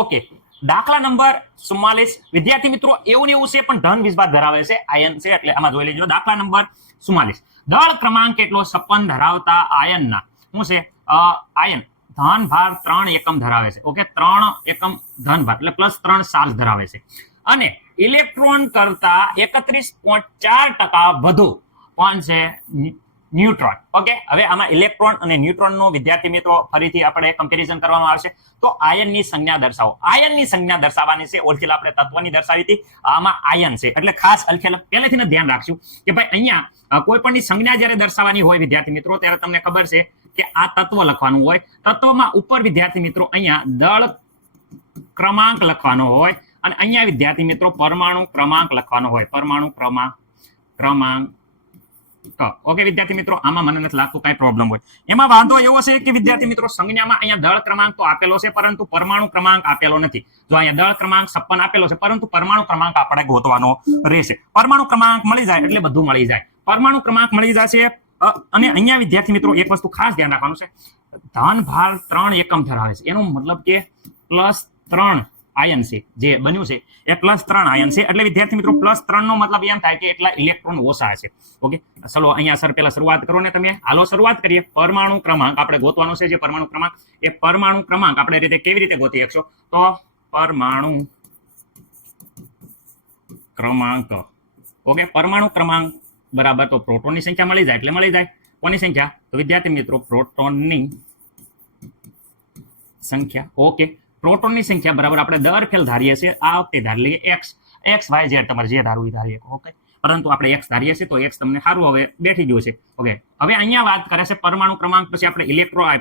Okay, દાખલા number 44 વિદ્યાર્થી મિત્રો એવું ને એવું છે પણ ધન વિસ્ભાર ધરાવે છે, આયન છે એટલે આમાં જોઈ લેજો. દાખલા નંબર 44 દળ ક્રમાંક કેટલો 56 ધરાવતા આયનના શું છે આયન ધન ભાર 3 એકમ ધરાવે છે. ઓકે, 3 એકમ ધન ભાર એટલે +3 ચાર્જ ધરાવે છે અને ઇલેક્ટ્રોન કરતા 31.4% વધુ કોણ છે ન્યુટ્રોન. ઓકે, હવે આમાં ઇલેક્ટ્રોન અને ન્યુટ્રોનનો વિદ્યાર્થી મિત્રો ફરીથી આપણે કમ્પેરિઝન કરવામાં આવશે. તો આયનની સંજ્ઞા દર્શાવો. આયનની સંજ્ઞા દર્શાવવાની છે. ઓલખેલ આપણે તત્વની દર્શાવી હતી, આમાં આયન છે એટલે ખાસ અલખેલ પહેલેથી ધ્યાન રાખશું કે ભાઈ અહીંયા કોઈ પણની સંજ્ઞા જ્યારે દર્શાવવાની હોય વિદ્યાર્થી મિત્રો ત્યારે તમને ખબર છે કે આ તત્વ લખવાનું હોય. તત્વમાં ઉપર વિદ્યાર્થી મિત્રો અહીંયા દળ ક્રમાંક લખવાનો હોય અને અહીંયા વિદ્યાર્થી મિત્રો પરમાણુ ક્રમાંક લખવાનો હોય. પરમાણુ ક્રમાંક. ઓકે વિદ્યાર્થી મિત્રો, આમાં મને નથી લાગતું કઈ પ્રોબ્લેમ હોય. એમાં વાંધો એવો છે કે વિદ્યાર્થી મિત્રો સંજ્ઞામાં અહીંયા દળ ક્રમાંક તો આપેલો છે પરંતુ પરમાણુ ક્રમાંક આપેલો નથી. જો અહીંયા દળ ક્રમાંક 56 આપેલો છે પરંતુ પરમાણુ ક્રમાંક આપણે ગોતવાનો રહેશે. પરમાણુ ક્રમાંક મળી જાય એટલે બધું મળી જાય. પરમાણુ ક્રમાંક મળી જશે અને અહીંયા વિદ્યાર્થી મિત્રો એક વસ્તુ ખાસ ધ્યાન રાખવાનું છે, ધન ભાર 3 એકમ ધરાવે છે. એનો મતલબ કે +3 આયન છે જે બન્યું છે એ +3 આયન છે એટલે વિદ્યાર્થી મિત્રો +3 નો મતલબ એમ થાય કે એટલા ઇલેક્ટ્રોન ઓછા છે. ઓકે, ચલો અહીંયા સર પહેલા શરૂઆત કરો ને તમે. હાલો શરૂઆત કરીએ. પરમાણુ ક્રમાંક આપણે ગોતવાનો છે. જે પરમાણુ ક્રમાંક એ પરમાણુ ક્રમાંક આપણે રીતે કેવી રીતે ગોતી શકશો તો પરમાણુ ક્રમાંક. ઓકે, પરમાણુ ક્રમાંક બરાબર તો પ્રોટોનની સંખ્યા મળી જાય એટલે મળી જાય. કોની સંખ્યા તો વિદ્યાર્થી મિત્રો પ્રોટોનની સંખ્યા. ઓકે, પ્રોટોનની સંખ્યા બરાબર આપણે દર ફેલ ધારીએ છીએ. આ વખતે ધારી લઈએ x y z, તમારે જે ધારવું એ ધારીએ. ઓકે, પરંતુ આપણે x ધારીએ છીએ તો x તમને સારું હવે બેઠી ગયું છે. ઓકે, હવે અહીંયા વાત કરે છે પરમાણુ ક્રમાંક, પછી આપણે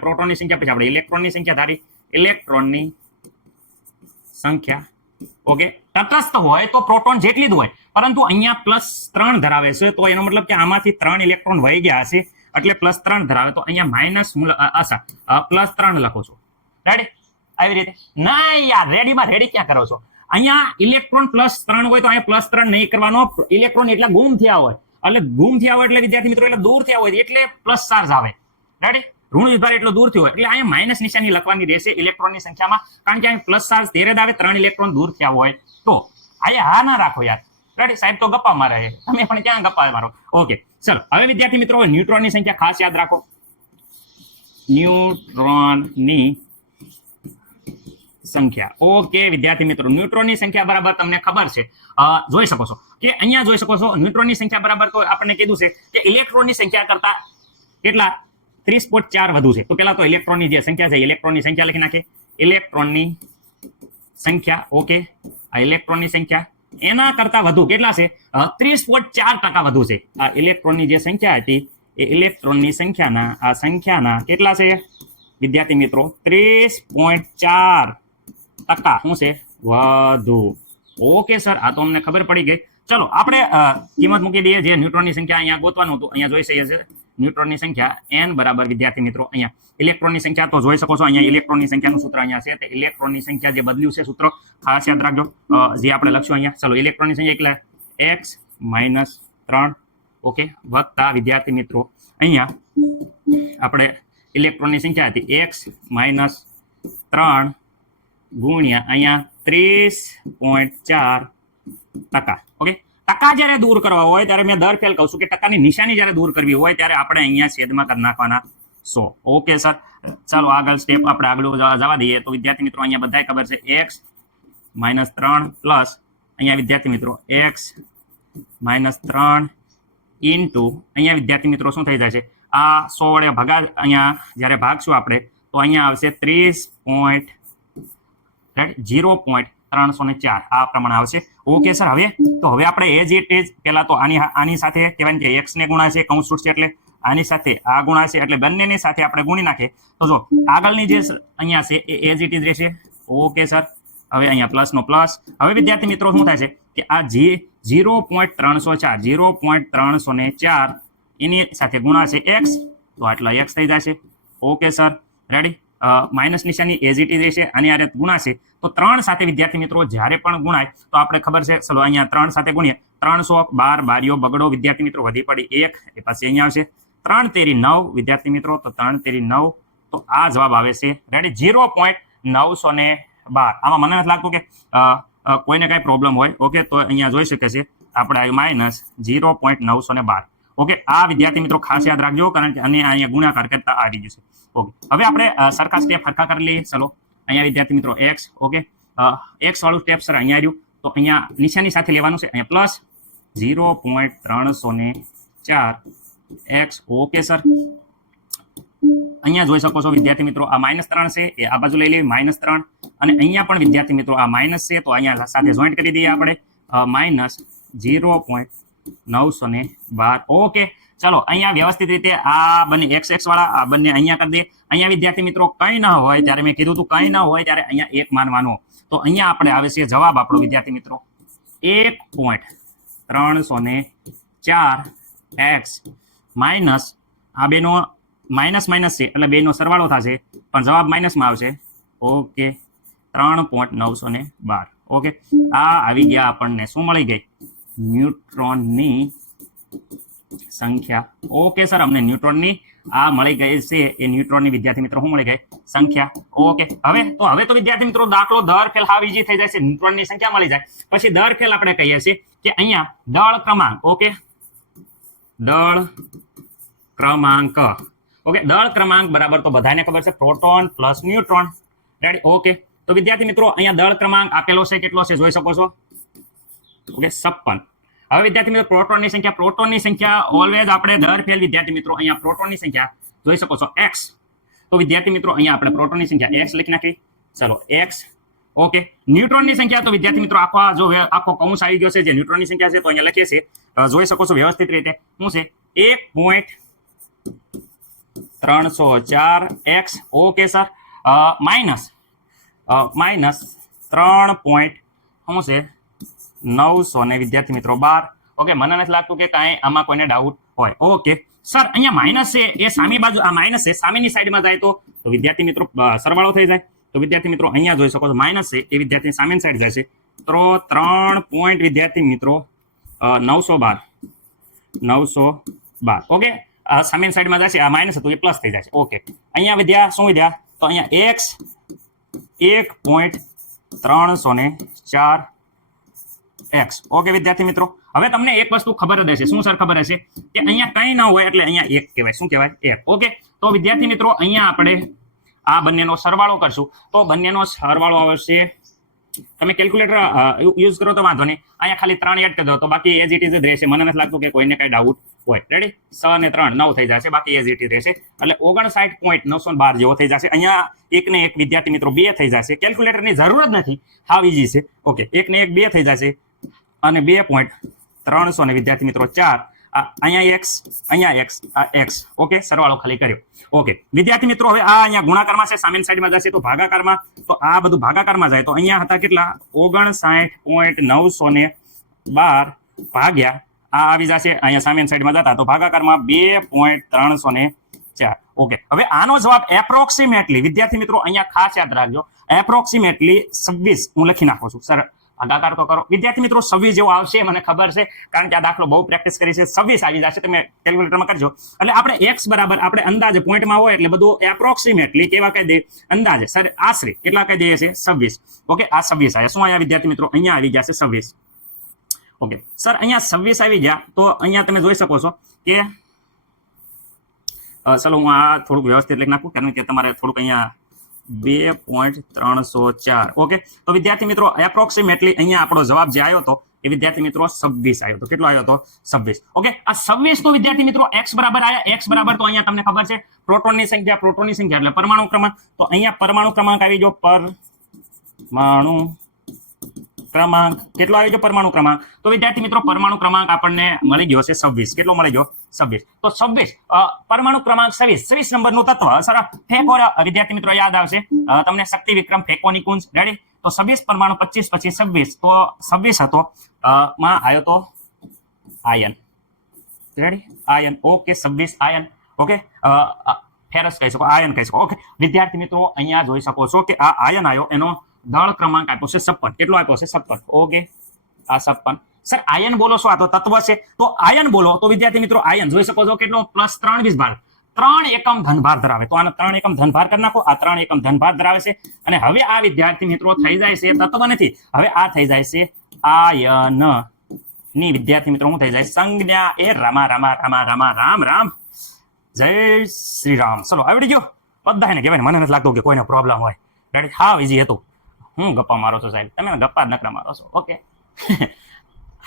પ્રોટોનની સંખ્યા, પછી આપણે ઇલેક્ટ્રોનની સંખ્યા ધારી. ઇલેક્ટ્રોનની સંખ્યા. ઓકે, તટસ્થ હોય તો પ્રોટોન જેટલી જ હોય પરંતુ અહીંયા +3 ધરાવે છે તો એનો મતલબ કે આમાંથી 3 ઇલેક્ટ્રોન વહી ગયા હશે એટલે +3 ધરાવે તો અહીંયા +3 લખો છો. રેડી? આવી રીતે ના યાર, રેડીમાં રેડી ક્યાં કરો છો? અહીંયા ઇલેક્ટ્રોન +3 હોય તો અહીંયા +3 નહીં કરવાનો. ઇલેક્ટ્રોન એટલા ગુમ થયા હોય એટલે વિદ્યાર્થી મિત્રો એટલે દૂર થયા હોય એટલે + ચાર્જ આવે. રેડી? ઋણ વિભાર એટલો દૂર થયો હોય એટલે અહીંયા માઇનસ નિશાની લખવાની રહેશે ઇલેક્ટ્રોનની સંખ્યામાં, કારણ કે અહીંયા + ચાર્જ ત્યારે જ આવે 3 ઇલેક્ટ્રોન દૂર થયા હોય તો. અહીંયા હા ના રાખો યાર. રેડી? સાહેબ તો ગપ્પા મારે, તમે પણ ક્યાં ગપ્પા મારો. ઓકે, ચલો હવે વિદ્યાર્થી મિત્રો ન્યુટ્રોનની સંખ્યા ખાસ યાદ રાખો. ન્યુટ્રોનની સંખ્યા. ઓકે વિદ્યાર્થી મિત્રો, ન્યુટ્રોનની સંખ્યા બરાબર તમને ખબર છે, જોઈ શકો છો કે અહીંયા જોઈ શકો છો ન્યુટ્રોનની સંખ્યા બરાબર તો આપણને કીધું છે કે ઇલેક્ટ્રોનની સંખ્યા કરતા કેટલા 30.4 વધુ છે. તો પેલા તો ઇલેક્ટ્રોનની જે સંખ્યા છે ઇલેક્ટ્રોનની સંખ્યા લખી નાખે. ઇલેક્ટ્રોનની સંખ્યા. ઓકે, આ ઇલેક્ટ્રોનની સંખ્યા એના કરતા વધુ કેટલા છે 30.4% વધુ છે. આ ઇલેક્ટ્રોનની જે સંખ્યા હતી એ ઇલેક્ટ્રોનની સંખ્યાના કેટલા છે વિદ્યાર્થી મિત્રો 30.4% શું છે વધુ. ઓકે સર, આ તો અમને ખબર પડી ગઈ. ચલો આપણે કિંમત મૂકી દઈએ. જે ન્યુટ્રોનની સંખ્યા અહીંયા ગોતવાનું હતું અહીંયા જોઈ શકીએ છીએ. ન્યુટ્રોનની સંખ્યા n બરાબર વિદ્યાર્થી મિત્રો અહીંયા ઇલેક્ટ્રોનની સંખ્યા તો જોઈ શકો છો. અહીંયા ઇલેક્ટ્રોનની સંખ્યાનું સૂત્ર અહીંયા છે તે ઇલેક્ટ્રોનની સંખ્યા જે બદલ્યું છે સૂત્ર ખાસ યાદ રાખજો. જે આપણે લખશું અહીંયા. ચલો ઇલેક્ટ્રોનની સંખ્યા કેટલા x - 3. ઓકે, વત્તા વિદ્યાર્થી મિત્રો અહીંયા આપણે ઇલેક્ટ્રોનની સંખ્યા હતી x - 3 ગુણ્યા અહીંયા 30.4%. ઓકે, ટકા જ્યારે દૂર કરવા હોય ત્યારે મેં દર ફેલ કહું છું કે ટકાની નિશાની જ્યારે દૂર કરવી હોય ત્યારે આપણે અહીંયા છેદમાં કરી નાખવાના 100. ઓકે સર, ચાલો આગળ સ્ટેપ આપણે આગળ જવા દઈએ. તો વિદ્યાર્થી મિત્રો અહીંયા બધાય ખબર છે x - 3 પ્લસ અહીંયા વિદ્યાર્થી મિત્રો x - 3 ઇન્ટુ અહીંયા વિદ્યાર્થી મિત્રો શું થઈ જાય છે આ 100 વડે ભાગા અહીંયા જ્યારે ભાગશું આપણે તો અહીંયા આવશે 0.304 આ પ્રમાણે આવશે. ઓકે સર, હવે આપણે એજ ઇટ ઇઝ પહેલા તો આની સાથે કહેવાય કે x ને ગુણાશે, કૌંસ છૂટશે એટલે આની સાથે આ ગુણાશે એટલે બંનેની સાથે આપણે ગુણી નાખીએ તો જો આગળની જે અહીંયા છે એ એજ ઇટ ઇઝ રહેશે. ઓકે સર, હવે અહીંયા પ્લસનો પ્લસ. હવે વિદ્યાર્થી મિત્રો શું થાય છે કે આ 0.304 એની સાથે ગુણાશે x તો આટલા x થઈ જશે. Okay sir, ready? માઇનસ નિશાની એઝ ઇટ ઇઝ રહેશે. આની આરે ગુણાશે તો 3 સાથે વિદ્યાર્થી મિત્રો જ્યારે પણ ગુણાય તો આપણે ખબર છે. ચલો અહીંયા 3 સાથે ગુણીએ 312 બારીઓ બગડો વિદ્યાર્થી મિત્રો વધી પડી 1 એ પછી અહીંયા આવશે 3 તેરી 9 વિદ્યાર્થી મિત્રો. તો 3 તેરી 9 તો આ જવાબ આવે છે. રેડી? 0.900 આમાં મને નથી લાગતું કે કોઈને કઈ પ્રોબ્લેમ હોય. ઓકે, તો અહીંયા જોઈ શકે છે આપણે -0.912. ઓકે, આ વિદ્યાર્થી મિત્રો ખાસ યાદ રાખજો, કારણ કે અને અહીંયા ગુણાકાર કરતા આવી જશે. ઓકે, હવે આપણે સરખા સ્ટેપ હરખા કરી લઈએ. ચલો, અહીંયા વિદ્યાર્થી મિત્રો x. ઓકે, x વાળું સ્ટેપ સર અહીંયા આવ્યું, તો અહીંયા નિશાની સાથે લેવાનું છે. અહીંયા પ્લસ 0.304 x. ઓકે સર, અહીંયા જોઈ શકો છો વિદ્યાર્થી મિત્રો આ -3 છે, એ આ બાજુ લઈ લેવી -3, અને અહીંયા પણ વિદ્યાર્થી મિત્રો આ માઇનસ છે, તો અહીંયા સાથે જોઈન્ટ કરી દઈએ આપણે -0.912. ઓકે, ચલો અહીંયા વ્યવસ્થિત રીતે આ બંને x વાળા આ બંને અહીંયા કરી દઈએ. અહીંયા વિદ્યાર્થી મિત્રો કંઈ ના હોય ત્યારે મેં કીધું હતું કંઈ ના હોય ત્યારે અહીંયા 1 માનવાનું. તો અહીંયા આપણે આવે છે જવાબ આપણો વિદ્યાર્થી મિત્રો 1.304 x માઇનસ આ બેનો માઇનસ છે એટલે બેનો સરવાળો થશે, પણ જવાબ માઇનસમાં આવશે. ઓકે, 3.912. ઓકે, આ આવી ગયા આપણને શું મળી ગઈ? ન્યુટ્રોનની સંખ્યા. ઓકે સર, અમને ન્યુટ્રોનની આ મળી ગઈ છે, એ ન્યુટ્રોનની વિદ્યાર્થી મિત્રો શું મળી ગઈ? સંખ્યા. ઓકે, હવે તો વિદ્યાર્થી મિત્રો દાખલો દર ફેલ હાવ ઈઝી થઈ જાય છે, ન્યુટ્રોનની સંખ્યા મળી જાય. પછી દર ફેલ આપણે કહીએ છીએ કે અહીંયા દળ ક્રમાંક. ઓકે, દળ ક્રમાંક. ઓકે, દળ ક્રમાંક બરાબર તો બધાને ખબર છે proton plus neutron. Ready? Okay, તો વિદ્યાર્થી મિત્રો અહીંયા દળ ક્રમાંક આપેલો છે, કેટલો છે જોઈ શકો છો? ઓકે, 56. હવે વિદ્યાર્થી મિત્રો પ્રોટોનની સંખ્યા ઓલવેઝ આપણે દર ફેલ વિદ્યાર્થી મિત્રો અહીંયા પ્રોટોનની સંખ્યા જોઈ શકો છો x. તો વિદ્યાર્થી મિત્રો અહીંયા આપણે પ્રોટોનની સંખ્યા x લખી નાખી. ચલો x. ઓકે, ન્યુટ્રોનની સંખ્યા તો વિદ્યાર્થી મિત્રો આખો કૌંસ આવી ગયો છે, જે ન્યુટ્રોનની સંખ્યા છે, તો અહીંયા લખીએ છીએ, જોઈ શકો છો વ્યવસ્થિત રીતે. શું છે? 1.304 x. ઓકે સર, માઇનસ 3.900 ને વિદ્યાર્થી મિત્રો 12. ઓકે, મને નથી લાગતું કે કાંઈ આમાં કોઈને ડાઉટ હોય. ઓકે સર, અહીંયા માઇનસ છે એ સામી બાજુ, આ માઇનસ છે સામેની સાઈડમાં જાય તો વિદ્યાર્થી મિત્રો સરવાળો થઈ જાય. તો વિદ્યાર્થી મિત્રો અહીંયા જોઈ શકો છો માઇનસ છે એ વિદ્યાર્થી સામેની સાઈડ જાય છે, તો 3 પોઈન્ટ વિદ્યાર્થી મિત્રો 912. ઓકે, સામેની સાઈડમાં જશે, આ માઇનસ હતું એ પ્લસ થઈ જાય. ઓકે, અહીંયા વિદ્યા શું વિદ્યા? તો અહીંયા x 1.304 x. ઓકે વિદ્યાર્થી મિત્રો, હવે તમને એક વસ્તુ ખબર જ હશે. શું સર ખબર હશે? કે અહીંયા કંઈ ન હોય એટલે અહીંયા 1 કહેવાય. શું કહેવાય? 1. ઓકે, તો વિદ્યાર્થી મિત્રો અહીંયા આપણે આ બંનેનો સરવાળો કરશું, તો બંનેનો સરવાળો આવશે. તમે કેલ્ક્યુલેટર યુઝ કરો તો વાંધો નહીં, અહીંયા ખાલી 3 એડ કરી દો તો બાકી એઝ ઇટ ઇઝ જ રહેશે. મને નથી લાગતું કે કોઈને કઈ ડાઉટ હોય. રેડી? 6 ને 3 9 થઈ જશે, બાકી એઝ ઇટ ઇઝ રહેશે, એટલે 59.912 જેવો થઈ જશે. અહીંયા 1 ને 1 વિદ્યાર્થી મિત્રો 2 થઈ જશે. કેલ્ક્યુલેટરની જરૂર જ નથી, હાવ ઈઝી છે. ઓકે, 1 ને 1 2 થઈ જશે, અને 2.300 ને વિદ્યાર્થી મિત્રો 4. અહીંયા x, અહીંયા x, આ x. ઓકે, સરવાળો ખાલી કર્યો. ઓકે વિદ્યાર્થી મિત્રો, હવે આ અહીંયા ગુણાકારમાં છે, સામેની સાઈડમાં જશે તો ભાગાકારમાં, તો આ બધું ભાગાકારમાં જાય તો અહીંયા હતા કેટલા? 59.912 ભાગ્યા આ આવી જશે અહીંયા સામેની સાઈડમાં જતા, તો ભાગાકારમાં 2.304. ઓકે, હવે આનો જવાબ એપ્રોક્સિમેટલી વિદ્યાર્થી મિત્રો અહીંયા ખાસ યાદ રાખજો, એપ્રોક્સિમેટલી 26 હું લખી નાખું છું. સર ભાગાકાર તો કરો વિદ્યાર્થી મિત્રો, 26 જેવો આવશે મને ખબર છે, કારણ કે આ દાખલો બહુ પ્રેક્ટિસ કરી છે. 26 આવી જશે, તમે કેલ્ક્યુલેટરમાં કરજો. એટલે આપણે x બરાબર આપણે અંદાજે પોઈન્ટમાં હોય એટલે બધું એપ્રોક્સિમેટલી કેવા કહી દે? અંદાજે સર આશરે કેટલા કહી દઈએ છે? 26. ઓકે, આ 26 આવ્યા. શું આવ્યા વિદ્યાર્થી મિત્રો? અહીંયા આવી ગયા છે 26. ઓકે સર, અહીંયા 26 આવી ગયા, તો અહીંયા તમે જોઈ શકો છો કે ચલો હું આ થોડુંક વ્યવસ્થિત લખી નાખું, કારણ કે તમારે થોડુંક અહીંયા 2.304. ઓકે, તો વિદ્યાર્થી મિત્રો એપ્રોક્સિમેટલી અહીંયા આપણો જવાબ જે આવ્યો હતો એ વિદ્યાર્થી મિત્રો 26 આવ્યો હતો. કેટલો આવ્યો હતો? 26. ઓકે, આ 26 તો વિદ્યાર્થી મિત્રો x બરાબર આવ્યા. x બરાબર તો અહીંયા તમને ખબર છે પ્રોટોનની સંખ્યા એટલે પરમાણુ ક્રમાંક. તો અહીંયા પરમાણુ ક્રમાંક આવી ગયો, પરમાણુ ક્રમાંક કેટલો આવી ગયો? પરમાણુ ક્રમાંક. તો વિદ્યાર્થી મિત્રો પરમાણુ ક્રમાંક આપણને મળી ગયો છે 26. કેટલો મળી ગયો? 26. તો 26 પરમાણુ ક્રમાંક 26 નંબરનું તત્વ. સર ફેંકો વિદ્યાર્થી મિત્રો યાદ આવશે તમને, શક્તિ વિક્રમ ફેંકોની કુંજ. રેડી? તો 26 પરમાણુ 25 પછી 26, તો 26 હતો માં આવ્યો તો ion. Ready? Ion. Okay, 26 ion. Okay, ferrous કહી શકો, આયન કહી શકો. ઓકે વિદ્યાર્થી મિત્રો, અહીંયા જોઈ શકો છો કે આ આયન આવ્યો, એનો દળ ક્રમાંક આપ્યો છે 56. કેટલો આપ્યો છે? 56. ઓકે, આ 56. સર આયન બોલો છો? આ તો તત્વ છે, તો આયન બોલો તો વિદ્યાર્થી મિત્રો આયન જોઈ શકો છો કેટલો? +23 ભાગ. 3 એકમ ધનભાર ધરાવે. તો આને 3 એકમ ધનભાર કરી નાખો. આ 3 એકમ ધનભાર ધરાવે છે. અને હવે આ વિદ્યાર્થી મિત્રો થઈ જાય છે તત્વ નથી, હવે આ થઈ જાય છે આયન ની વિદ્યાર્થી મિત્રો શું થઈ જાય સંજ્ઞા. એ રામા રામા રામા રામા રામ રામ, જય શ્રી રામ. ચલો આવડી ગયો બધાને કહેવાય ને, મને નથી લાગતું કે કોઈને પ્રોબ્લેમ હોય. રેડી? હાવ ઈઝી હતું. હું ગપ્પા મારો છો સાહેબ, તમે ગપ્પા નકરા મારો છો. ઓકે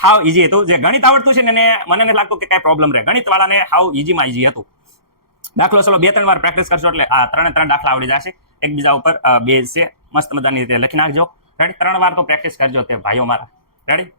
હાવ ઈઝી હતું. જે ગણિત આવડતું છે ને મને નથી લાગતું કે કઈ પ્રોબ્લેમ રહે. ગણિત વાળાને હાવ ઈઝીમાં ઈઝી હતું. દાખલો ચલો 2-3 વાર પ્રેક્ટિસ કરશો એટલે આ 3 દાખલા આવડી જશે. એકબીજા ઉપર બેઝ છે, મસ્ત મજાની રીતે લખી નાખજો. રેડી? 3 વાર તો પ્રેક્ટિસ કરજો તે ભાઈઓ મારા. રેડી?